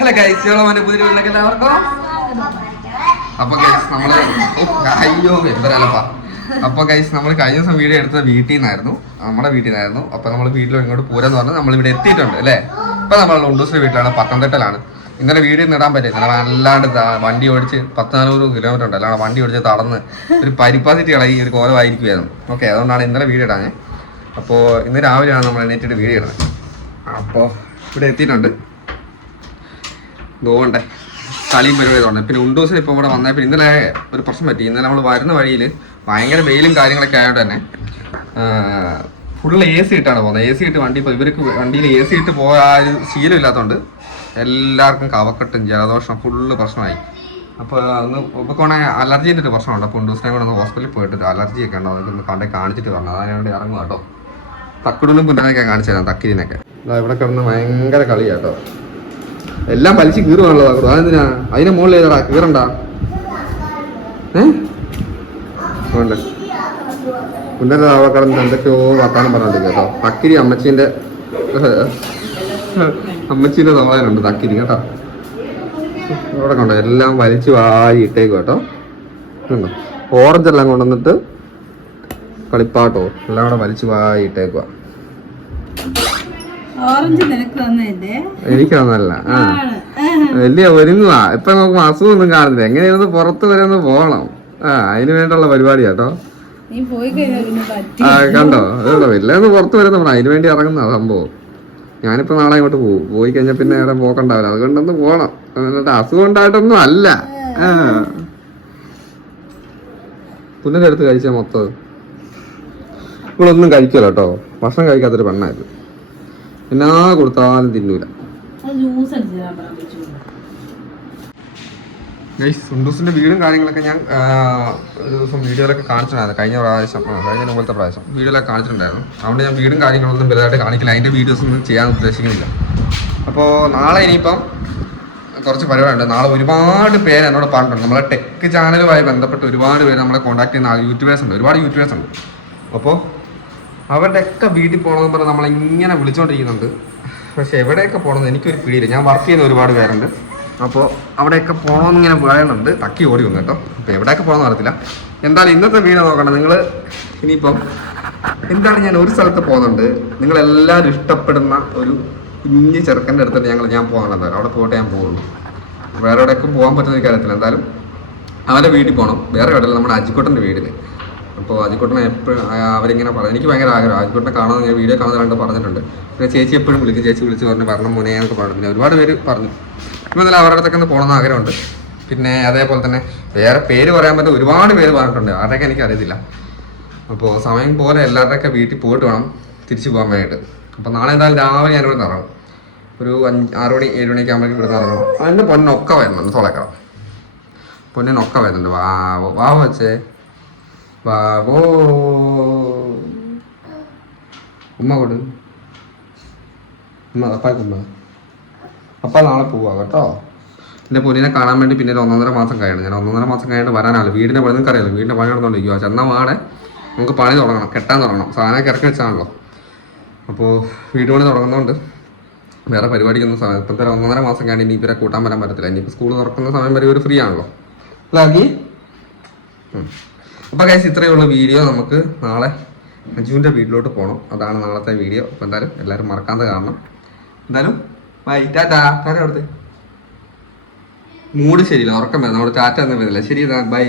Hello guys എല്ലാവർക്കും? അപ്പൊ guys നമ്മൾ അയ്യോ എന്തരല്ലപ്പ അപ്പൊ ഗൈസ് നമ്മൾ കഴിഞ്ഞ ദിവസം വീഡിയോ എടുത്ത വീട്ടിൽ നിന്നായിരുന്നു. നമ്മുടെ വീട്ടിൽ നിന്നായിരുന്നു. അപ്പൊ നമ്മൾ വീട്ടിൽ ഇങ്ങോട്ട് പോരാന്ന് പറഞ്ഞാൽ നമ്മൾ ഇവിടെ എത്തിയിട്ടുണ്ട് അല്ലേ? ഇപ്പൊ നമ്മൾ ഉണ്ടൂസിന്റെ വീട്ടിലാണ് പത്തനംതിട്ടയിലാണ്. ഇന്നലെ വീഡിയോ നേടാൻ പറ്റില്ല ഇന്നലെ അല്ലാണ്ട് വണ്ടി ഓടിച്ച് പത്ത് കിലോമീറ്റർ ഉണ്ട്. അല്ലാണ്ട് വണ്ടി ഓടിച്ച് തടന്ന് ഒരു പരിപ്പാസിറ്റി ഇളകി ഒരു കോലമായിരിക്കുമായിരുന്നു ഓക്കെ അതുകൊണ്ടാണ് ഇന്നലെ വീഡിയോ ഇടാൻ അപ്പോൾ ഇന്ന് രാവിലെയാണ് നമ്മൾ എണീറ്റിട്ട് വീഡിയോ ഇടുന്നത്. അപ്പോൾ ഇവിടെ എത്തിയിട്ടുണ്ട്. ദോണ്ടേ കളിയും പരിപാടി പിന്നെ ഉണ്ടോസ് ഇപ്പോൾ ഇവിടെ വന്നാൽ പിന്നെ ഇന്നലെ ഒരു പ്രശ്നം പറ്റി. ഇന്നലെ നമ്മൾ വരുന്ന വഴിയിൽ ഭയങ്കര വെയിലും കാര്യങ്ങളൊക്കെ ആയതുകൊണ്ട് തന്നെ ഫുള്ള് എ സി ഇട്ടാണ് പോകുന്നത്. എ സി ഇട്ട് വണ്ടി ഇപ്പോൾ ഇവർക്ക് വണ്ടിയിൽ എ സി ഇട്ട് പോയ ഒരു ശീലം ഇല്ലാത്തതുകൊണ്ട് എല്ലാവർക്കും കവക്കെട്ടും ജലദോഷം ഫുള്ള് പ്രശ്നമായി. അപ്പോൾ ഒന്ന് ഇപ്പൊക്കോണെങ്കിൽ അലർജീന്റെ ഒരു പ്രശ്നമുണ്ട്. അപ്പോൾ ഉണ്ടൂസിനെ കൂടെ ഒന്ന് ഹോസ്പിറ്റലിൽ പോയിട്ട് അലർജി ഒക്കെ ഉണ്ടോ അതൊക്കെ ഒന്ന് കണ്ടേ കാണിച്ചിട്ട് പറഞ്ഞു അതാണ് വേണ്ടി ഇറങ്ങും കേട്ടോ. തക്കുടലും പുന്നാനൊക്കെ കാണിച്ചു തരാം തക്കിരിനൊക്കെ. ഇവിടെ കിടന്ന് ഭയങ്കര കളിയാട്ടോ എല്ലാം വലിച്ച് കീറുവാണല്ലോ തക്കുടു അതെന്തിനാ? അതിന്റെ മുകളിൽ ഏതാടാ? കീറണ്ട? ഏ? വേണ്ട. പുന്നര അവിടെ കിടന്ന് എന്തൊക്കെയോ വർത്താനം പറഞ്ഞിട്ട് കേട്ടോ. തക്കിരി അമ്മച്ചീന്റെ അമ്മച്ചീന്റെ സമാധാനമുണ്ട് തക്കിരി കേട്ടോ. ഇവിടെ കണ്ടോ? എല്ലാം വലിച്ചു വായി ഇട്ടേക്കും കേട്ടോ. കണ്ടോ? ഓറഞ്ച് എല്ലാം കൊണ്ടുവന്നിട്ട് കളിപ്പാട്ടോ. എല്ലാം കൂടെ വലിച്ചു വായി ഇട്ടേക്കുക വന്നതല്ലേ. എനിക്കതൊന്നല്ല ആ. വലിയ ഒരുങ്ങുവാ. ഇപ്പൊ നമുക്ക് അസുഖമൊന്നും കാണുന്നില്ല. എങ്ങനെയൊന്ന് പുറത്തു വരെ ഒന്ന് പോകണം? ആ അതിന് വേണ്ടിയുള്ള പരിപാടി കേട്ടോ. ആ കണ്ടോ? അതോ വല്ലതൊന്ന് പുറത്ത് വരെ നമ്മൾ അതിന് വേണ്ടി ഇറങ്ങുന്ന സംഭവം. ഞാനിപ്പോ നാളെ ഇങ്ങോട്ട് പോകും. പോയി കഴിഞ്ഞാൽ പിന്നെ വേറെ പോക്കണ്ടാവില്ല. അതുകൊണ്ടൊന്ന് പോണം. എന്നിട്ട് അസുഖം ഉണ്ടായിട്ടൊന്നും അല്ല. പുനരെടുത്ത് കഴിച്ച മൊത്തം. ഇവളൊന്നും കഴിക്കല്ലോ കേട്ടോ. ഭക്ഷണം കഴിക്കാത്തൊരു പെണ്ണായിരുന്നു. എന്നാ കൊടുത്താലും തിന്നൂല. സുണ്ടൂസിന്റെ വീടും കാര്യങ്ങളൊക്കെ ഞാൻ ഒരു ദിവസം വീഡിയോയിലൊക്കെ കാണിച്ചിട്ടുണ്ടായിരുന്നു. കഴിഞ്ഞ പ്രാവശ്യം കഴിഞ്ഞ മുമ്പത്തെ പ്രാവശ്യം വീഡിയോയിലൊക്കെ കാണിച്ചിട്ടുണ്ടായിരുന്നു. അതുകൊണ്ട് ഞാൻ വീടും കാര്യങ്ങളൊന്നും വലുതായിട്ട് കാണിക്കില്ല. അതിന്റെ വീഡിയോസ് ഒന്നും ചെയ്യാൻ ഉദ്ദേശിക്കുന്നില്ല. അപ്പോൾ നാളെ ഇനിയിപ്പം കുറച്ച് പരിപാടിയുണ്ട്. നാളെ ഒരുപാട് പേര് എന്നോട് പറഞ്ഞിട്ടുണ്ട്. നമ്മളെ ടെക് ചാനലുമായി ബന്ധപ്പെട്ട് ഒരുപാട് പേര് നമ്മളെ കോൺടാക്ട് ചെയ്യുന്ന യൂട്യൂബേഴ്സ് ഉണ്ട്. ഒരുപാട് യൂട്യൂബേഴ്സ് ഉണ്ട്. അപ്പോൾ അവരുടെയൊക്കെ വീട്ടിൽ പോകണമെന്ന് പറഞ്ഞ് നമ്മളിങ്ങനെ വിളിച്ചുകൊണ്ടിരിക്കുന്നുണ്ട് പക്ഷെ എവിടെയൊക്കെ പോകണമെന്ന് എനിക്കൊരു പിടിയില്ല. ഞാൻ വർക്ക് ചെയ്യുന്ന ഒരുപാട് പേരുണ്ട്. അപ്പോൾ അവിടെയൊക്കെ പോകണമെന്ന് ഇങ്ങനെ പറയുന്നുണ്ട്. തക്കി ഓടി വന്നു കേട്ടോ. അപ്പോൾ എവിടെയൊക്കെ പോകണമെന്ന് അറിയത്തില്ല. എന്തായാലും ഇന്നത്തെ വീഡിയോ നോക്കണം. നിങ്ങൾ ഇനിയിപ്പം എന്താണ് ഞാൻ ഒരു സ്ഥലത്ത് പോകുന്നുണ്ട്. നിങ്ങളെല്ലാവരും ഇഷ്ടപ്പെടുന്ന ഒരു കുഞ്ഞ് ചെറുക്കന്റെ അടുത്തിട്ട് ഞങ്ങൾ ഞാൻ പോകാനുള്ളത് അവിടെ പോയിട്ട് ഞാൻ പോകുള്ളൂ വേറെ എവിടെയൊക്കെ പോകാൻ പറ്റുന്ന കാര്യത്തില്ല എന്തായാലും അവന്റെ വീട്ടിൽ പോകണം. വേറെ എവിടെയല്ല നമ്മുടെ അജിക്കോട്ടന്റെ വീട്ടിൽ അപ്പോൾ അജിക്കോട്ടനെ എപ്പോഴും അവരിങ്ങനെ പറഞ്ഞു എനിക്ക് ഭയങ്കര ആഗ്രഹം അജിക്കോട്ടനെ കാണാൻ ഞാൻ വീഡിയോ കാണാൻ കണ്ട് പറഞ്ഞിട്ടുണ്ട് പിന്നെ ചേച്ചി എപ്പോഴും വിളിക്കും ചേച്ചി വിളിച്ച് പറഞ്ഞു വരണം മുനേ എന്നൊക്കെ പറഞ്ഞു പിന്നെ ഒരുപാട് പേര് പറഞ്ഞു ഇപ്പം നല്ല അവരുടെ അടുത്തൊക്കെ ഒന്ന് പോകണമെന്ന് ആഗ്രഹമുണ്ട് പിന്നെ അതേപോലെ തന്നെ വേറെ പേര് പറയാൻ പറ്റുന്ന ഒരുപാട് പേര് പറഞ്ഞിട്ടുണ്ട് ആരുടെയൊക്കെ എനിക്ക് അറിയത്തില്ല അപ്പോൾ സമയം പോലെ എല്ലാവരുടെയൊക്കെ വീട്ടിൽ പോയിട്ട് വേണം തിരിച്ചു പോകാൻ വേണ്ടിയിട്ട് അപ്പോൾ നാളെ എന്തായാലും രാവിലെ ഞാൻ ഇവിടെ ഇറങ്ങും ഒരു അഞ്ച് ആറ് മണി ഏഴ് മണിയൊക്കെ ആകുമ്പോഴേക്കും ഇവിടെ ഇറങ്ങണം അതിന്റെ പൊന്നൊക്കെ വരുന്നുണ്ട് തുളക്കണം പൊന്നിനൊക്കെ വരുന്നുണ്ട് വാ വാ വെച്ചേ ബാബോ ഉമ്മ കൊടു ഉമ്മ അപ്പാക്ക് ഉമ്മ. അപ്പ നാളെ പോവാ കേട്ടോ. എന്റെ പൊന്നിനെ കാണാൻ വേണ്ടി പിന്നെ ഒരു ഒന്നൊന്നര മാസം കഴിയണം. ഞാൻ ഒന്നൊന്നര മാസം കഴിഞ്ഞിട്ട് വരാനാണ് വീടിന്റെ പണി നിങ്ങൾക്ക് അറിയാലോ വീടിന്റെ പണി നടന്നുകൊണ്ടിരിക്കുക ചെന്നാൽ വാടെ നമുക്ക് പണി തുടങ്ങണം കെട്ടാൻ തുടങ്ങണം. സാധനമൊക്കെ ഇറക്കി വെച്ചാണല്ലോ. അപ്പോൾ വീട് പണി തുടങ്ങുന്നതുകൊണ്ട് വേറെ പരിപാടിക്കൊന്നും സമയം ഇപ്പം തന്നെ ഒന്നൊന്നര മാസം കഴിഞ്ഞ് ഇനി ഇവരെ കൂട്ടാൻ വരാൻ പറ്റത്തില്ല. ഇനിയിപ്പോൾ സ്കൂൾ തുറക്കുന്ന സമയം വരെ ഇവർ ഫ്രീ ആണല്ലോ. അല്ലാക്കി അപ്പോൾ കഴിച്ച് ഇത്രയേ ഉള്ളൂ വീഡിയോ നമുക്ക് നാളെ അജുവിന്റെ വീട്ടിലോട്ട് പോകണം അതാണ് നാളത്തെ വീഡിയോ അപ്പോൾ എന്തായാലും എല്ലാവരും മറക്കാതെ കാണണം. എന്തായാലും ബൈ ടാറ്റാ ടാറ്റ അവിടുത്തെ മൂഡ് ശരിയില്ല. ഉറക്കം വരുന്നത് നമ്മുടെ ടാറ്റ ഒന്നും വരുന്നില്ല. ശരി ബൈ